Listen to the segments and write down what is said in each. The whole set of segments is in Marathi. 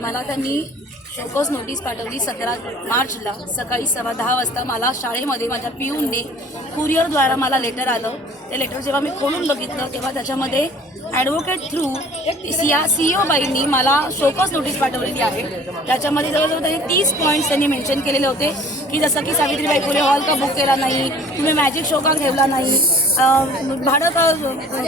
मला त्यांनी शोकॉज नोटीस पाठवली 17 मार्चला सकाळी 10:15 वाजता. मला शाळेमध्ये माझ्या पिऊनने कुरिअरद्वारा मला लेटर आलं. ते लेटर जेव्हा मी खोलून बघितलं तेव्हा त्याच्यामध्ये ॲडव्होकेट थ्रू CEO बाईंनी मला शोकॉज नोटीस पाठवलेली आहे. त्याच्यामध्ये जवळजवळ त्यांनी 30 पॉईंट्स त्यांनी मेन्शन केलेले होते की जसं की सावित्रीबाई फुले हॉल का बुक केला नाही, तुम्ही मॅजिक शो का ठेवला नाही, भाडं का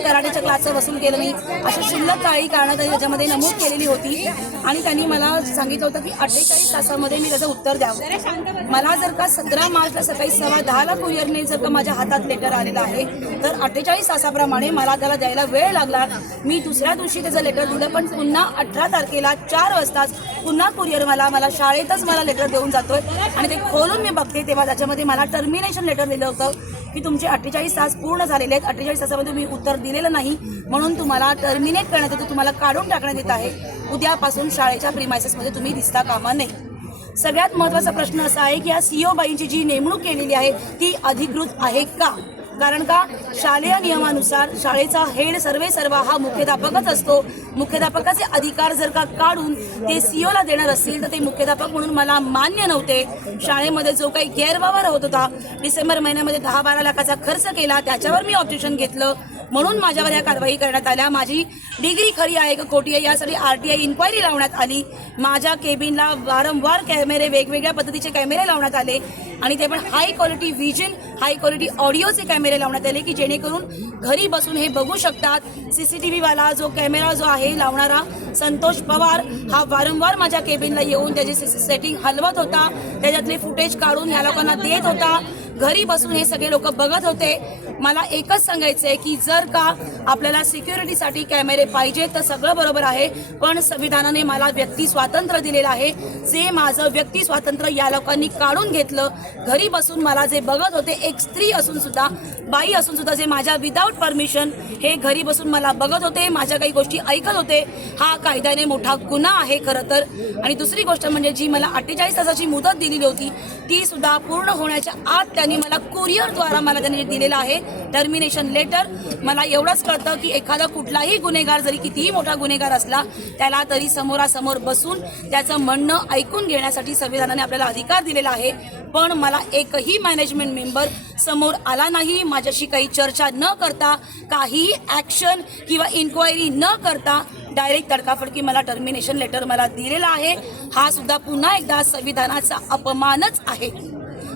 कराटेच्या क्लासचं वसूल केलं नाही, अशा क्षुल्लक काही कारणं त्यांनी त्याच्यामध्ये नमूद केलेली होती. आणि त्यांनी मला सांगितलं होतं की 48 तासामध्ये मी त्याचं उत्तर द्यावं. मला जर का 17 मार्चला सकाळी 10:15 कुरिअरने जर का माझ्या हातात लेटर आलेलं आहे तर 48 तासाप्रमाणे मला त्याला द्यायला वेळ लागला. मी दुसऱ्या दिवशी त्याचं लेटर दिलं, पण पुन्हा 18 तारखेला 4 वाजताच पुन्हा कुरिअर मला शाळेतच मला लेटर देऊन जातोय. आणि ते खोलून मी बघते तेव्हा त्याच्यामध्ये मला टर्मिनेशन लेटर दिलं होतं की तुमचे 48 तास पूर्ण झालेले आहेत, 48 तासामध्ये तुम्ही उत्तर दिलेलं नाही म्हणून तुम्हाला टर्मिनेट करण्यात येतं, तुम्हाला काढून टाकण्यात येत आहे. उद्यापासून शाळेच्या प्रिमायसेसमध्ये तुम्ही दिसता कामा नये. सगळ्यात महत्त्वाचा प्रश्न असा आहे की या CEO बाईंची जी नेमणूक केलेली आहे ती अधिकृत आहे का? कारण का शालेय नियमानुसार शाळेचा हेड सर्वेसर्वा हा मुख्याध्यापकच असतो. मुख्याध्यापकाचे अधिकार जर का काढून ते CEOला देणार असतील तर ते मुख्याध्यापक म्हणून मला मान्य नव्हते. शाळेमध्ये जो काही गैरव्यवहार होत होता, डिसेंबर महिन्यामध्ये 10-12 लाखाचा खर्च केला, त्याच्यावर मी ऑब्जेक्शन घेतलं म्हणून माझ्यावर या कारवाई करण्यात आल्या. माझी डिग्री खरी आहे का खोटी आहे यासाठी RTI इन्क्वायरी लावण्यात आली. माझ्या केबिनला वारंवार कॅमेरे, वेगवेगळ्या पद्धतीचे कॅमेरे लावण्यात आले आणि ते पण high quality vision, high quality ऑडिओचे कॅमेरे लावण्यात आले की जेणेकरून घरी बसून हे बघू शकतात. CCTV वाला जो कॅमेरा जो आहे लावणारा संतोष पवार हा वारंवार माझ्या केबिनला येऊन त्याची सेटिंग हलवत होता, त्याच्यातले फुटेज काढून या लोकांना देत होता. घरी बसून हे सगळे लोक बघत होते. मला एकच सांगायचं आहे की जर का आपल्याला सिक्युरिटीसाठी कॅमेरे पाहिजे तर सगळं बरोबर आहे, पण संविधानाने मला व्यक्ती स्वातंत्र्य दिलेलं आहे. जे माझं व्यक्ती स्वातंत्र्य या लोकांनी काढून घेतलं. घरी बसून मला जे बघत होते, एक स्त्री असून सुद्धा, बाई असून सुद्धा, जे माझ्या विदाऊट परमिशन हे घरी बसून मला बघत होते, माझ्या काही गोष्टी ऐकत होते, हा कायद्याने मोठा गुन्हा आहे खरं तर. आणि दुसरी गोष्ट म्हणजे जी मला 48 तासाची मुदत दिलेली होती ती सुद्धा पूर्ण होण्याच्या आत त्यांनी मला कुरिअरद्वारा मला त्यांनी दिलेलं आहे टर्मिनेशन लेटर. मला एवढंच कळतं की एखादा कुठलाही गुन्हेगार जरी कितीही मोठा गुन्हेगार असला त्याला तरी समोरासमोर बसून त्याचं म्हणणं ऐकून घेण्यासाठी संविधानाने आपल्याला अधिकार दिलेला आहे. पण मला एकही मॅनेजमेंट मेंबर समोर आला नाही, माझ्याशी काही चर्चा न करता, काही ॲक्शन किंवा इन्क्वायरी न करता डायरेक्ट तडकाफडकी मला टर्मिनेशन लेटर मला दिलेला आहे. हा सुद्धा पुन्हा एकदा संविधानाचा अपमानच आहे.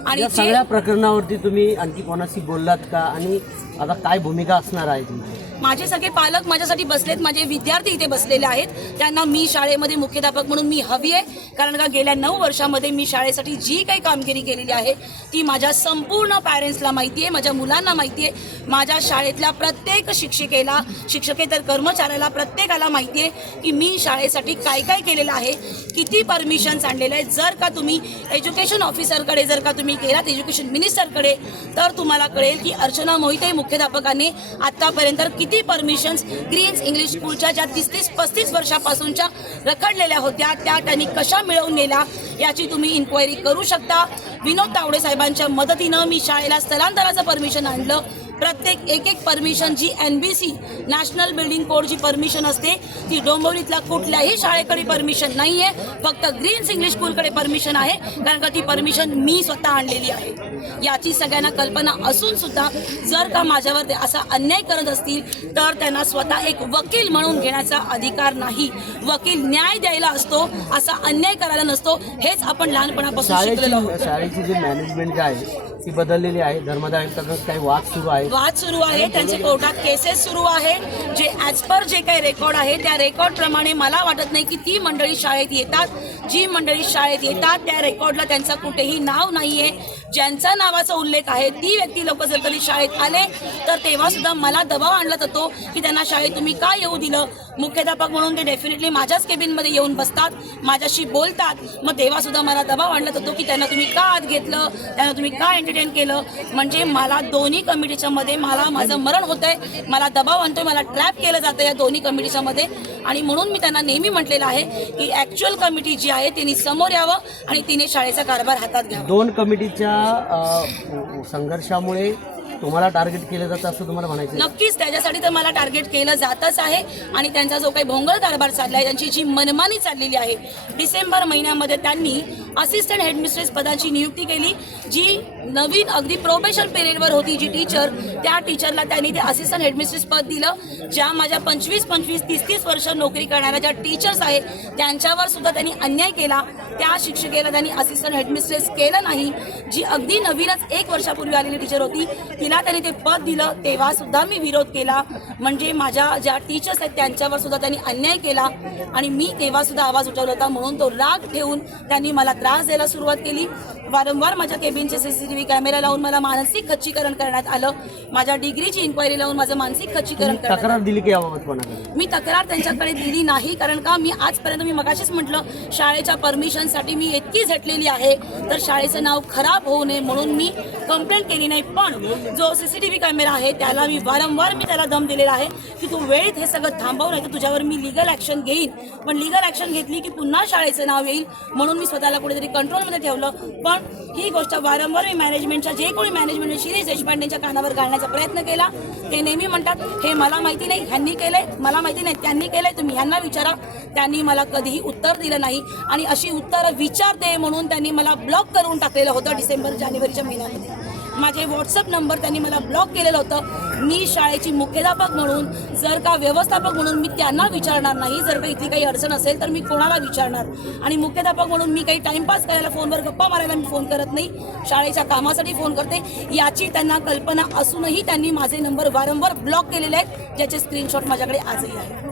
आणि या सगळ्या प्रकरणावरती तुम्ही आणखी कोणाशी बोललात का आणि आता काय भूमिका असणार आहे तुमची? माझे सगळे पालक माझ्यासाठी बसलेत, माझे विद्यार्थी इथे बसलेले आहेत. त्यांना मी शाळेमध्ये मुख्याध्यापक म्हणून मी हवी आहे, कारण का गेल्या 9 वर्षामध्ये मी शाळेसाठी जी काही कामगिरी केलेली आहे ती माझ्या संपूर्ण पॅरेंट्सला माहिती आहे, माझ्या मुलांना माहिती आहे, माझ्या शाळेतल्या प्रत्येक शिक्षिकेला, शिक्षकेतर कर्मचाऱ्याला, प्रत्येकाला माहिती आहे की मी शाळेसाठी काय काय केलेलं आहे, किती परमिशन्स आणलेले आहेत. जर का तुम्ही एज्युकेशन ऑफिसरकडे जर का तुम्ही गेलात, एज्युकेशन मिनिस्टरकडे, तर तुम्हाला कळेल की अर्चना मोहिते मुख्याध्यापकाने आत्तापर्यंत किती परमिशन्स ग्रीन्स इंग्लिश स्कूलच्या ज्या 30-35 वर्षापासूनच्या रखडलेल्या होत्या त्या त्यांनी कशा मिळवून नेल्या याची तुम्ही इन्क्वायरी करू शकता. विनोद तावडे साहेबांच्या मदतीनं मी शाळेला स्थलांतराचं परमिशन आणलं. प्रत्येक एक परमिशन जी NBC नॅशनल बिल्डिंग कोड जी परमिशन असते ती डोंबिवलीतल्या कुठल्याही शाळेकडे परमिशन नाही आहे, फक्त ग्रीन्स इंग्लिश स्कूलकडे परमिशन आहे, कारण का ती परमिशन मी स्वतः आणलेली आहे. याची सगळ्यांना कल्पना असून सुद्धा जर का माझ्यावर असा अन्याय करत असतील तर त्यांना स्वतः एक वकील म्हणून घेण्याचा अधिकार नाही. वकील न्याय द्यायला असतो, असा अन्याय करायला नसतो. हेच आपण लहानपणापासून शिकलेलो आहोत. शाळेची जी मॅनेजमेंट आहे ती बदललेली आहे. धर्मादाय आयुक्तांकडे काही वाद सुरू आहे, त्यांचे कोर्टात केसेस सुरू आहे. जे ॲज पर जे काही रेकॉर्ड आहे त्या रेकॉर्डप्रमाणे मला वाटत नाही की ती मंडळी शाळेत येतात. जी मंडळी शाळेत येतात त्या रेकॉर्डला त्यांचं कुठेही नाव नाही आहे. ज्यांचा नावाचा उल्लेख आहे ती व्यक्ती लोक जर कधी शाळेत आले तर तेव्हा सुद्धा मला दबाव आणला जातो की त्यांना शाळेत तुम्ही का येऊ दिलं. मुख्याध्यापक म्हणून ते डेफिनेटली माझ्याच केबिनमध्ये येऊन बसतात, माझ्याशी बोलतात. मग तेव्हा सुद्धा मला दबाव आणला जातो की त्यांना तुम्ही का आत घेतलं, त्यांना तुम्ही का एंटरटेन केलं. म्हणजे मला दोन्ही कमिटीच्या मध्ये मला माझं मरण होतंय, मला दबाव आणतोय, मला ट्रॅप केलं जातं या दोन्ही कमिटीच्या मध्ये. आणि म्हणून मी त्यांना नेहमी म्हटलेलं आहे की ॲक्च्युअल कमिटी जी आहे तिने समोर यावं आणि तिने शाळेचा कारभार हातात घ्यावा. 2 कमिटीच्या संघर्षामुळे तुम्हाला टार्गेट केलं जातं असं तुम्हाला म्हणायचं आहे? नक्कीच त्याच्यासाठी तर मला टार्गेट केलं जातच आहे आणि त्यांचा जो काही भोंगळ कारभार चालला आहे, त्यांची जी मनमानी चाललेली आहे. डिसेंबर महिन्यामध्ये त्यांनी असिस्टंट हेडमिस्ट्रेस पदाची नियुक्ती केली. जी नवीन अगदी प्रोबेशन पिरियडवर होती जी टीचर, त्या टीचरला त्यांनी ते असिस्टंट हेडमिस्ट्रेस पद दिलं. ज्या माझ्या 25-25, 30-30 वर्ष नोकरी करणाऱ्या ज्या टीचर्स आहेत त्यांच्यावर सुद्धा त्यांनी अन्याय केला. त्या शिक्षिकेला त्यांनी असिस्टंट हेडमिस्ट्रेस केलं नाही. जी अगदी नवीनच 1 वर्षापूर्वी आलेली टीचर होती तिला त्यांनी ते पद दिलं. तेव्हा सुद्धा मी विरोध केला. म्हणजे माझ्या ज्या टीचर्स आहेत त्यांच्यावर सुद्धा त्यांनी अन्याय केला आणि मी तेव्हा सुद्धा आवाज उठवला होता. म्हणून तो राग ठेवून त्यांनी मला त्रास द्यायला सुरुवात केली. वारंवार माझ्या केबिनचे CCTV कॅमेरा लावून मला मानसिक खच्चीकरण करण्यात आलं. माझ्या डिग्रीची इन्क्वायरी लावून माझं मानसिक खच्चीकरण करण्यात आलं. तक्रार दिली की याबाबत कोणाकडे? मी तक्रार त्यांच्याकडे दिली नाही. कारण का मी आजपर्यंत मी मगाशीच म्हटलं शाळेच्या परमिशनसाठी मी इतकी झटलेली आहे तर शाळेचं नाव खराब होऊ नये म्हणून मी कंप्लेंट केली नाही. पण जो CCTV कॅमेरा आहे त्याला मी वारंवार त्याला दम दिलेला आहे की तू वेळेत हे सगळं थांबव, नाही तर तुझ्यावर मी लिगल ॲक्शन घेईन. पण लिगल ॲक्शन घेतली की पुन्हा शाळेचं नाव येईल म्हणून मी स्वतःला कुठेतरी कंट्रोलमध्ये ठेवलं. पण ही गोष्ट वारंवार मी मॅनेजमेंटच्या जे कोणी मॅनेजमेंट शिरीष देशपांडेंच्या कानावर घालण्याचा प्रयत्न केला. ते नेहमी म्हणतात हे मला माहिती नाही, ह्यांनी केलंय, मला माहिती नाही, त्यांनी केलंय, तुम्ही ह्यांना विचारा. त्यांनी मला कधीही उत्तर दिलं नाही आणि अशी उत्तरं विचारते म्हणून त्यांनी मला ब्लॉक करून टाकलेलं होतं. डिसेंबर-जानेवारीच्या महिन्यामध्ये माझे व्हॉट्सअप नंबर त्यांनी मला ब्लॉक केलेलं होतं. मी शाळेची मुख्याध्यापक म्हणून, जर का व्यवस्थापक म्हणून मी त्यांना विचारणार नाही. जर का इथली काही अडचण असेल तर मी कोणाला विचारणार. आणि मुख्याध्यापक म्हणून मी काही टाइमपास करायला, फोनवर गप्पा मारायला मी फोन करत नाही, शाळेच्या कामासाठी फोन करते. याची त्यांना कल्पना असूनही त्यांनी माझे नंबर वारंवार ब्लॉक केलेले आहेत, ज्याचे स्क्रीनशॉट माझ्याकडे आजही आहे.